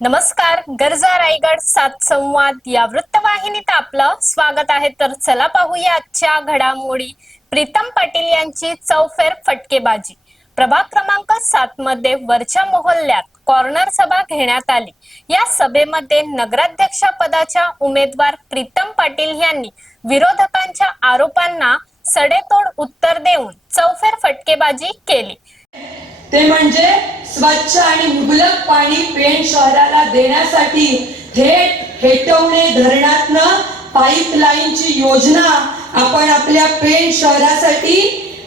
नमस्कार गरजा रायगड सात संवाद या वृत्तवाहिनीत आपलं स्वागत आहे. तर चला पाहूया आजच्या घडामोडी. प्रीतम पाटील यांची चौफेर फटकेबाजी. प्रभाग क्रमांक सात मध्ये वरच्या मोहल्ल्यात कॉर्नर सभा घेण्यात आली. या सभेमध्ये नगराध्यक्ष पदाच्या उमेदवार प्रीतम पाटील यांनी विरोधकांच्या आरोपांना सडेतोड उत्तर देऊन चौफेर फटकेबाजी केली. ते म्हणजे स्वच्छ आणि मुबलक पाणी पेण शहराला देण्यासाठी थेट हेटवणे धरणातनं पाईपलाईनची योजना आपण आपल्या पेण शहरासाठी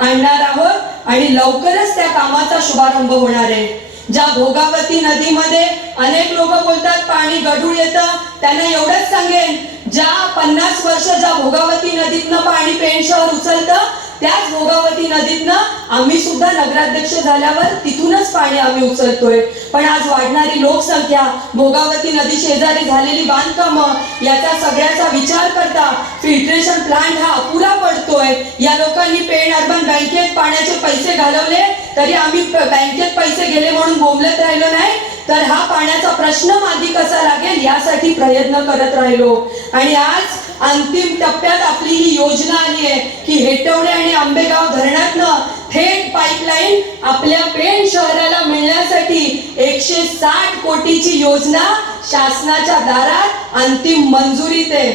आणणार आहोत आणि लवकरच त्या कामाचा शुभारंभ होणार आहे. ज्या भोगावती नदीमध्ये अनेक लोक बोलतात पाणी गढूळ येतं. त्यांना एवढंच सांगेन ज्या पन्नास वर्ष ज्या भोगावती नदीतनं पाणी पेण शहर उचलतं त्याच भोगावती नदीतनं आम्ही सुद्धा नगराध्यक्ष झाल्यावर तिथूनच पाणी आम्ही उचलतोय. पण आज वाढणारी लोकसंख्या भोगावती नदी शेजारी झालेली बांधकामं याचा सगळ्याचा विचार करता फिल्ट्रेशन प्लांट हा अपुरा पडतोय. या लोकांनी पेण अर्बन बँकेत पाण्याचे पैसे घालवले तरी आम्ही बँकेत पैसे गेले म्हणून बोंबलत राहिलो नाही. तर हा पाण्याचा प्रश्न मागे कसा लागेल यासाठी प्रयत्न करत राहिलो. आणि आज अंतिम टप्प्यात आपली ही योजना आली आहे की हेटवणे आणि आंबेगाव धरणातनं थेट पाईपलाईन आपल्या पेण शहराला मिळण्यासाठी एकशे साठ कोटीची योजना शासनाच्या दारात अंतिम मंजुरीत आहे.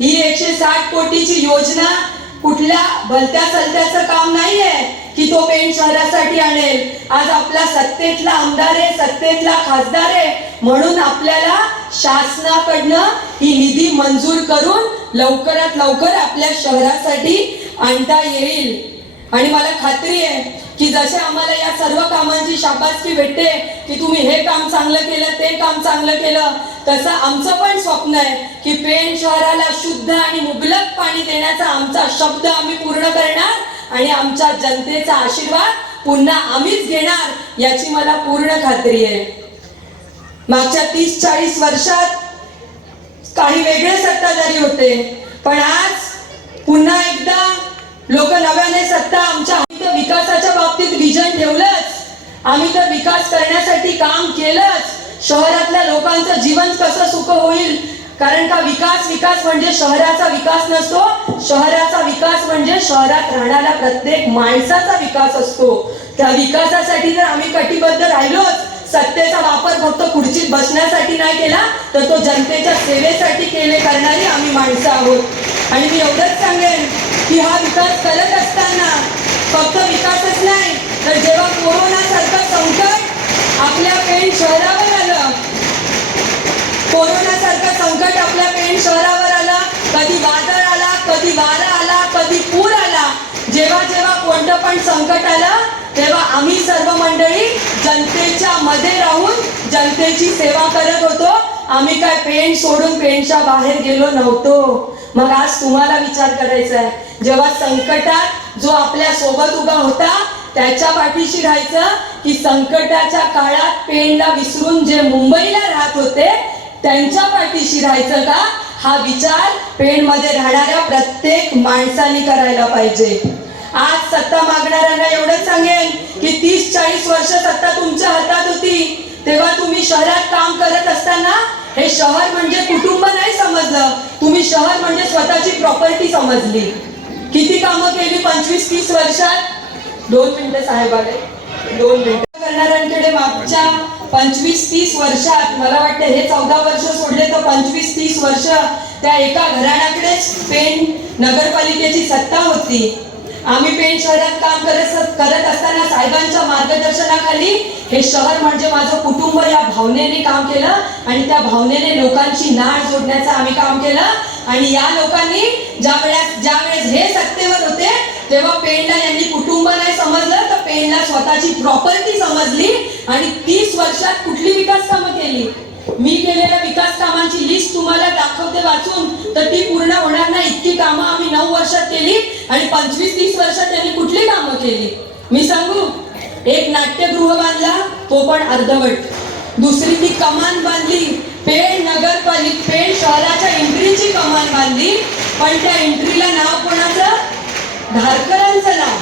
ही एकशे साठ कोटीची योजना कुठल्या भलत्या सलत्याचं काम नाहीये की तो पेण शहरासाठी आणेल. आज आपला सत्तेतला आमदार आहे सत्तेतला खासदार आहे म्हणून आपल्याला शासनाकडनं ही निधी मंजूर करून लवकरात लवकर आपल्या शहरासाठी आणता येईल. आणि मला खात्री आहे की जसे आम्हाला या सर्व कामांची शाबासकी भेटते की तुम्ही हे काम चांगलं केलं ते काम चांगलं केलं तसं आमचं पण स्वप्न आहे की पेण शहराला शुद्ध आणि मुबलक पाणी देण्याचा आमचा शब्द आम्ही पूर्ण करणार आणि आमच्या जनतेचा आशीर्वाद पुन्हा आम्हीच घेणार याची मला पूर्ण खात्री आहे. मागच्या तीस चाळीस वर्षात काही वेगळे सत्ताधारी होते. पण आज पुन्हा एकदा लोक नव्याने सत्ता आमच्या आम्ही तर विकासाच्या बाबतीत विजन ठेवलंच. आम्ही तर विकास करण्यासाठी काम केलंच. शहरातल्या लोकांचं जीवन कसं सुख होईल? कारण का विकास विकास म्हणजे शहराचा विकास नसतो. शहराचा विकास म्हणजे शहरात राहणाऱ्या प्रत्येक माणसाचा विकास असतो. त्या विकासासाठी जर आम्ही कटिबद्ध राहिलोच. सत्तेचा वापर फक्त खुर्चीत बसण्यासाठी नाही केला तर तो जनतेच्या सेवेसाठी केले करणारी आम्ही माणसं आहोत. आणि मी एवढंच सांगेन की हा विकास करत असताना फक्त विकासच नाही तर जेव्हा कोरोना सारखं संकट आपल्या पेण शहरावर आलं कोरोना सारखं संकट आपल्या पेण शहरावर आलं कधी वादळ आला कधी वारा आला कधी पूर आला जेव्हा जेव्हा कोणतं पण संकट आलं तेव्हा आम्ही सर्व मंडळी जनतेच्या मध्ये राहून जनतेची सेवा करत होतो. आम्ही काय पेन सोडून पेनच्या बाहेर गेलो नव्हतो. मग आज तुम्हाला विचार करायचा आहे. जेव्हा संकटात जो आपल्यासोबत उभा होता त्याच्या पाठीशी राहायचं की संकटाच्या काळात पेनला विसरून जे मुंबईला राहत होते त्यांच्या पाठीशी राहायचं का? हा विचार पेणमध्ये राहणाऱ्या प्रत्येक माणसाने करायला पाहिजे. आज सत्ता मागणाऱ्यांना एवढंच सांगेन की तीस चाळीस वर्ष सत्ता तुमच्या हातात होती. तेव्हा तुम्ही शहरात काम करत असताना हे शहर म्हणजे कुटुंब नाही समजलं. तुम्ही शहर म्हणजे स्वतःची प्रॉपर्टी समजली. किती कामं केली पंचवीस तीस वर्षात? दोन मिनिटं साहेब दोन मिनिटं. करणाऱ्यांकडे मागच्या पंचवीस तीस वर्षात मला वाटतं हे चौदा वर्ष सोडले तर पंचवीस तीस वर्ष त्या एका घराण्याकडेच पेन नगरपालिकेची सत्ता होती. आम्ही पेण शहरात काम करत करत असताना साहेबांच्या मार्गदर्शनाखाली हे शहर म्हणजे माझं कुटुंब या भावनेने काम केलं आणि त्या भावनेने लोकांची नाळ जोडण्याचं आम्ही काम केलं. आणि या लोकांनी ज्या वेळेस ज्या वेळेस हे सत्तेवर होते तेव्हा पेणला यांनी कुटुंब नाही समजलं. तर पेणला स्वतःची प्रॉपर्टी समजली आणि तीस वर्षात कुठली विकास कामं केली? मी केलेल्या विकास कामांची लिस्ट तुम्हाला दाखवते वाचून. तर ती पूर्ण होणार नाही. इतकी कामं आम्ही नऊ वर्षात केली आणि पंचवीस तीस वर्षात त्यांनी कुठली कामं केली? मी सांगू? एक नाट्यगृह बांधला तो पण अर्धवट. दुसरी ती कमान बांधली पेण नगरपालिक पेण शहराच्या एंट्रीची कमान बांधली. पण त्या एंट्रीला नाव कोणाचं? धारकरांचं नाव.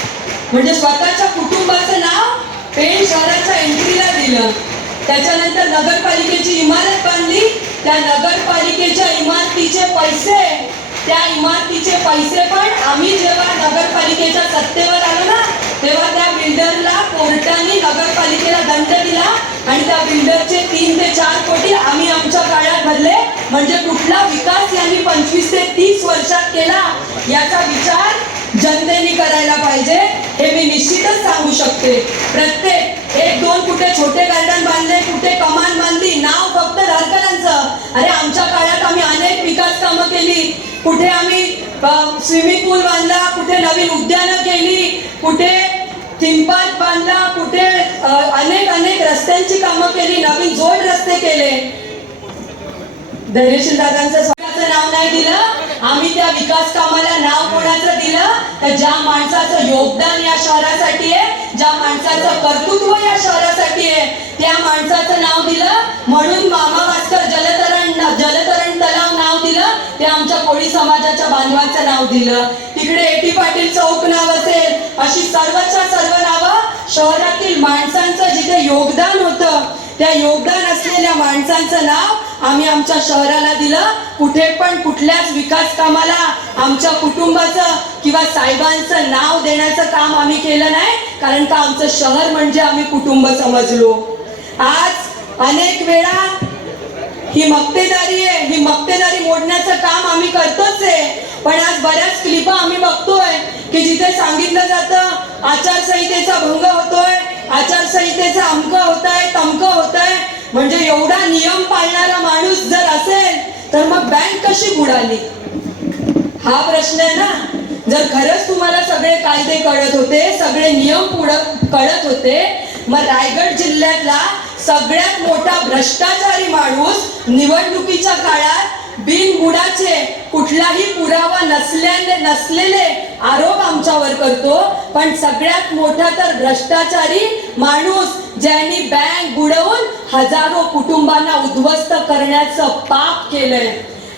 म्हणजे स्वतःच्या कुटुंबाचं नाव पेण शहराच्या एंट्रीला दिलं. त्याच्यानंतर नगरपालिकेची इमारत बांधली. त्या नगरपालिकेच्या इमारतीचे पैसे त्या इमारतीचे पैसे पण आम्ही जेव्हा नगरपालिकेच्या सत्तेवर आलो ना तेव्हा त्या बिल्डरला कोर्टाने नगरपालिकेला दंड दिला. आणि त्या बिल्डरचे तीन ते चार कोटी आम्ही आमच्या काळात भरले. म्हणजे कुठला विकास यांनी पंचवीस ते तीस वर्षात केला याचा विचार जनतेने करायला पाहिजे हे मी निश्चितच सांगू शकते. प्रत्येक एक दोन कुठे छोटे गार्डन बांधले कुठे कमान बांधली नाव फक्त धारकरांचं अरे आमच्या काळात आम्ही अनेक विकास कामं केली. कुठे आम्ही स्विमिंग पूल बांधला कुठे नवीन उद्यानं केली कुठे थीम बांधला कुठे अनेक अनेक रस्त्यांची कामं केली नवीन जोड रस्ते केले. धैर्यशील दादांचं स्वतःचं नाव नाही दिलं आम्ही त्या विकास कामाला नाव कोणाचं दिलं? तर ज्या माणसाचं योगदान या शहरासाठी आहे ज्या माणसाचं कर्तृत्व या शहरासाठी आहे त्या माणसाचं नाव दिलं. म्हणून मामा भास्कर जलतरण जलतरण तलाव नाव दिलं. ते आमच्या कोळी समाजाच्या बांधवाचं नाव दिलं. तिकडे एटी पाटील चौक नाव असेल. अशी सर्वच्या सर्व नावं शहरातील माणसांचं जिथे योगदान होतं त्या योगदान असलेल्या माणसांचं नाव आम्ही आमच्या शहराला दिलं. कुठे पण कुठल्याच विकास कामाला आमच्या कुटुंबाचं किंवा साहेबांचं नाव देण्याचं काम आम्ही केलं नाही. कारण का आमचं शहर म्हणजे आम्ही कुटुंब समजलो. आज अनेक वेळा ही मक्तेदारी आहे. ही मक्तेदारी मोडण्याचं काम आम्ही करतोच आहे. पण आज बऱ्याच क्लिपा आम्ही बघतोय की जिथे सांगितलं जातं आचारसंहितेचा भंग होतोय आचारसंहितेचा अंक होत आहे तमक होत आहे म्हणजे एवढा नियम पाळणारा माणूस जर असेल तर मग बँक कशी बुडाली? हा प्रश्न आहे ना. जर खरंच तुम्हाला सगळे कायदे कळत होते सगळे नियम कळत होते मग रायगड जिल्ह्यातला सगळ्यात मोठा भ्रष्टाचारी माणूस निवडणुकीच्या काळात बिनबुडाचे कुठलाही पुरावा नसल्याने नसलेले आरोप आमच्यावर करतो. पण सगळ्यात मोठा तर भ्रष्टाचारी माणूस ज्यांनी बँक बुडवून हजारो कुटुंबांना उद्ध्वस्त करण्याचं पाप केलंय.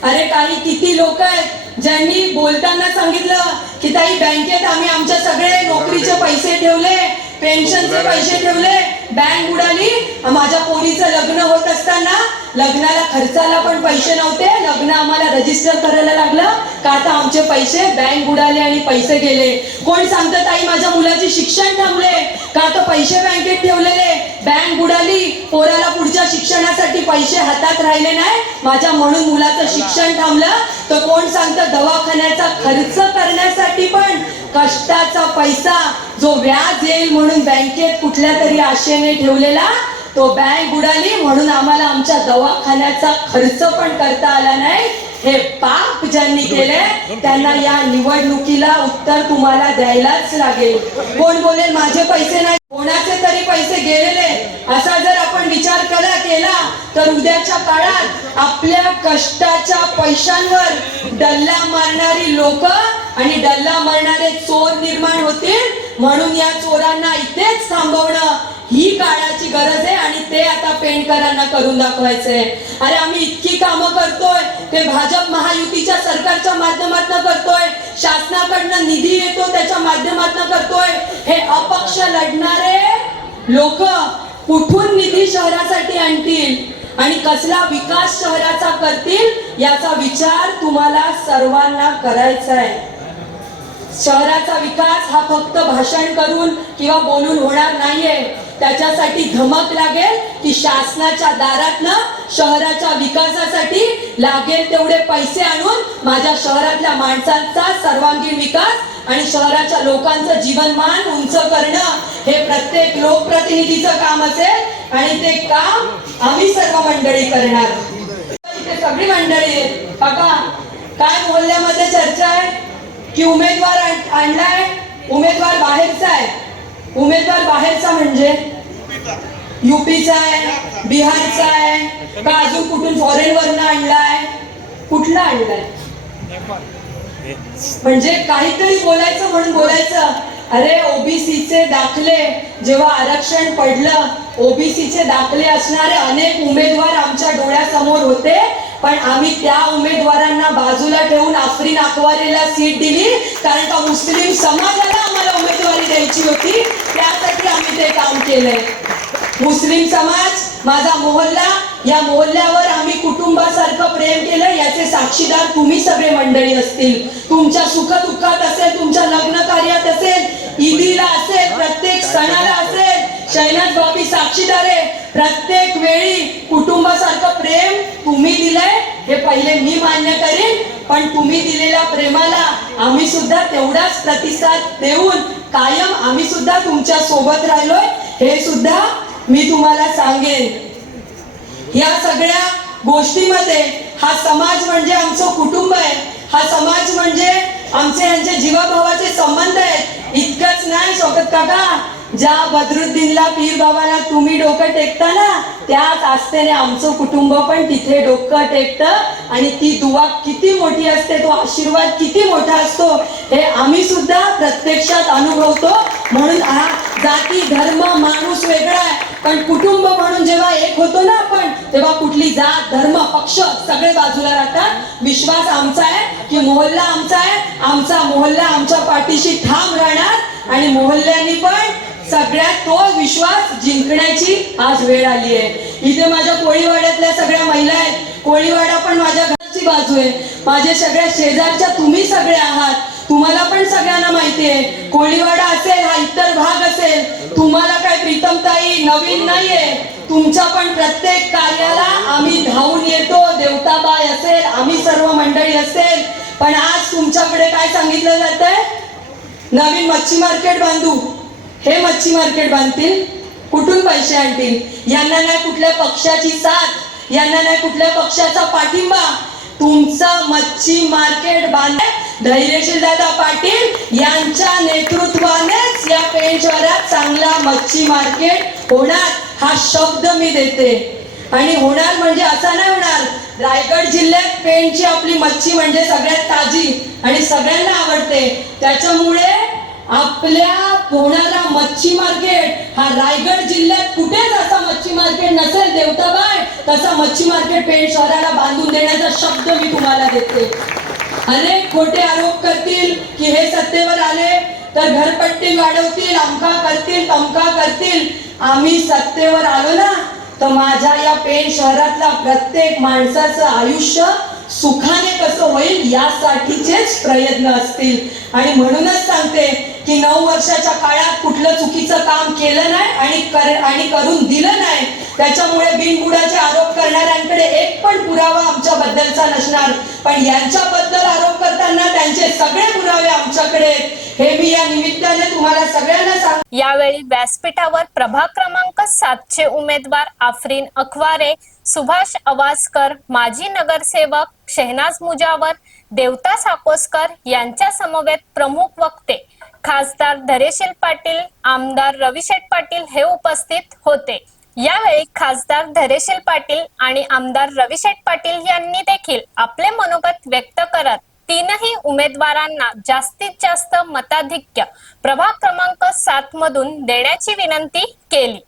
अरे काही किती लोक आहेत ज्यांनी बोलताना सांगितलं की ताई बँकेत आम्ही आमचे सगळे नोकरीचे पैसे ठेवले पेन्शनचे पैसे ठेवले बँक बुडाली माझ्या पोरीचं लग्न होत असताना लग्नाला खर्चाला पण पैसे नव्हते. लग्न आम्हाला रजिस्टर करायला लागलं. का आता आमचे पैसे बँक बुडाले आणि पैसे गेले. कोण सांगतं ताई माझ्या मुलाचे शिक्षण थांबले. का आता पैसे बँकेत ठेवलेले? बँक बुडाली. पोराला पुढच्या शिक्षणासाठी पैसे हातात राहिले नाही. माझ्या म्हणून मुलाचं शिक्षण थांबलं. तर कोण सांगतं दवाखान्याचा खर्च करण्यासाठी पण कष्टाचा पैसा. जो व्याज येईल म्हणून बँकेत कुठल्या तरी आशेने ठेवलेला. तो बँक बुडाली म्हणून आम्हाला आमच्या दवाखान्याचा खर्च पण करता आला नाही. हे पाप ज्यांनी केले त्यांना या निवडणुकीला उत्तर तुम्हाला द्यायलाच लागेल. कोण बोलेल माझे पैसे नाही कोणाचे तरी पैसे गेलेले. असा जर आपण विचार करा केला तर उद्याच्या काळात आपल्या कष्टाच्या पैशांवर डल्ला मारणारी लोक आणि डल्ला मारणारे चोर निर्माण होतील. म्हणून या चोरांना इथेच थांबवणं. ही काळाची गरज आहे आणि ते आता पेंडकरांना करून दाखवायचंय. अरे आम्ही इतकी कामं करतोय ते भाजप महायुतीच्या सरकारच्या माध्यमातून करतोय शासनाकडनं निधी येतो त्याच्या माध्यमातून करतोय. हे अपक्ष लढणारे लोक कुठून निधी शहरासाठी आणतील आणि कसला विकास शहराचा करतील याचा विचार तुम्हाला सर्वांना करायचा आहे शहराचा विकास हा फक्त भाषण करून किंवा बोलून होणार नाहीये. त्याच्यासाठी धमक लागेल की शासनाच्या दारातनं शहराच्या विकासासाठी लागेल तेवढे पैसे आणून माझ्या शहरातल्या माणसांचा सर्वांगीण विकास आणि शहराच्या लोकांचं जीवनमान उंच करणं हे प्रत्येक लोकप्रतिनिधीचं काम असेल आणि ते काम आम्ही सर्व मंडळी करणार इथे सगळी मंडळी आहेत. बघा काय बोलण्यामध्ये चर्चा आहे? की उमेदवार आणलाय? उमेदवार बाहेरचा आहे. उमेदवार बाहेरचा म्हणजे? युपीचा. आहे बिहारचा आहे का अजून कुठून फॉरेन वरनं आणलाय? कुठला आणलाय? म्हणजे काहीतरी बोलायचं म्हणून बोलायचं. अरे ओबीसीचे दाखले जेव्हा आरक्षण पडलं ओबीसीचे दाखले असणारे अनेक उमेदवार आमच्या डोळ्यासमोर होते. पण आम्ही त्या उमेदवारांना बाजूला ठेवून आफरीन अकवारेला सीट दिली. कारण का मुस्लिम समाजाला आम्हाला उमेदवारी द्यायची होती. त्यासाठी आम्ही ते काम केलंय. मुस्लिम समाज माझा मोहल्ला या मोहल्ल्यावर आम्ही कुटुंबासारखं प्रेम केलं याचे साक्षीदार तुम्ही सगळे मंडळी असतील. तुमच्या सुखदुःखात असेल तुमच्या लग्न कार्यात असेल ईदीला असेल प्रत्येक सणाला असेल शैनाज बाबी साक्षीदार आहे प्रत्येक वेळी कुटुंबासारखं प्रेम तुम्ही दिलंय हे पहिले मी मान्य करीन पण तुम्ही दिलेल्या प्रेमाला आम्ही सुद्धा तेवढाच प्रतिसाद देऊन कायम आम्ही सुद्धा तुमच्यासोबत राहिलोय हे सुद्धा मी तुम्हाला सांगेन. या सगळ्या गोष्टीमध्ये हा समाज म्हणजे आमचं कुटुंब आहे. हा समाज म्हणजे आमचे यांचे जीवाभावाचे संबंध आहेत. इतकंच नाही शोकत काका. ज्या बदरुद्दीनला पीर बाबाला तुम्ही डोकं टेकता ना त्याच आस्थेने आमचं कुटुंब पण तिथे डोकं टेकतं. आणि ती दुवा किती मोठी असते तो आशीर्वाद किती मोठा असतो हे आम्ही सुद्धा प्रत्यक्षात अनुभवतो. म्हणून हा जाती धर्म माणूस वेगळा आहे. पण कुटुंब म्हणून जेव्हा एक होतो ना आपण तेव्हा कुठली जात धर्म पक्ष सगळे बाजूला राहतात. विश्वास आमचा आहे की मोहल्ला आमचा आहे. आमचा मोहल्ला आमच्या पाठीशी ठाम राहणार. आणि मोहल्ल्यानी पण सगळ्यात तो विश्वास जिंकण्याची आज वेळ आली आहे. इथे माझ्या कोळीवाड्यातल्या सगळ्या महिला आहेत. कोळीवाडा पण माझ्या घरची बाजू आहे. माझ्या सगळ्या शेजारच्या तुम्ही सगळे आहात. तुम्हाला पण सगळ्यांना माहिती आहे. कोळीवाडा असेल हा इतर भाग असेल. तुम्हाला काय प्रीतमताई नवीन नाहीये. तुमच्या पण प्रत्येक कार्याला आम्ही धावून येतो. देवताबाई असेल आम्ही सर्व मंडळी असेल. पण आज तुमच्याकडे काय सांगितलं जात नवीन मच्छी मार्केट बांधू. हे मच्छी मार्केट बांधतील? कुठून पैसे आणतील? यांना नाही कुठल्या पक्षाची साथ यांना नाही कुठल्या पक्षाचा पाठिंबा. तुमचं मच्छी मार्केट बांध धैर्यशील दादा पाटील यांच्या नेतृत्वानेच या पेण चांगला मच्छी मार्केट होणार हा शब्द मी देते. आणि होणार म्हणजे असा नाही होणार रायगड जिल्ह्यात पेणची आपली मच्छी म्हणजे सगळ्यात ताजी आणि सगळ्यांना आवडते. त्याच्यामुळे आपल्या कोणाला मच्छी मार्केट. हा रायगड जिल्ह्यात कुठेच असा मच्छी मार्केट नसेल देवताबाय तसा मच्छी मार्केट पेण शहराला बांधून देण्याचा शब्द मी तुम्हाला देते. अनेक खोटे आरोप करतील की हे सत्तेवर आले तर घरपट्टी वाढवतील अमका करतील तमका करतील. आम्ही सत्तेवर आलो ना तर माझ्या या पेण शहरातला प्रत्येक माणसाचं आयुष्य सुखाने कसं होईल यासाठीचेच प्रयत्न असतील. आणि म्हणूनच सांगते की नऊ वर्षाच्या काळात कुठलं चुकीचं काम केलं नाही आणि कर आणि करून दिलं नाही. त्याच्यामुळे बिनबुडाचे आरोप करणाऱ्यांकडे एक पण पुरावा आमच्या बद्दलचा नसणार. पण यांच्याबद्दल आरोप करताना त्यांचे सगळे पुरावे आमच्याकडे हे मी या निमित्ताने तुम्हाला सगळ्यांना सांग यावेळी व्यासपीठावर प्रभाग क्रमांक सातचे उमेदवार आफरीन अखवारे सुभाष अवासकर माजी नगरसेवक शहनाज मुजावर देवता साकोसकर यांच्या समवेत प्रमुख वक्ते खासदार धरेशील पाटील आमदार रविशेठ पाटील हे उपस्थित होते. यावेळी खासदार धरेशील पाटील आणि आमदार रविशेठ पाटील यांनी देखील आपले मनोगत व्यक्त करत तीनही उमेदवारांना जास्तीत जास्त मताधिक्य प्रभाग क्रमांक सात मधून देण्याची विनंती केली.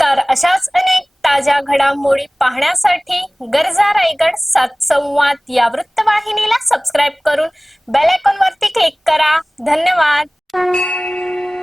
तर अशाच अनेक ताज्या घडामोडी पाहण्यासाठी गरजा रायगड सात संवाद या वृत्तवाहिनीला सबस्क्राईब करून बेल आयकॉन वरती क्लिक करा. धन्यवाद. Thank you.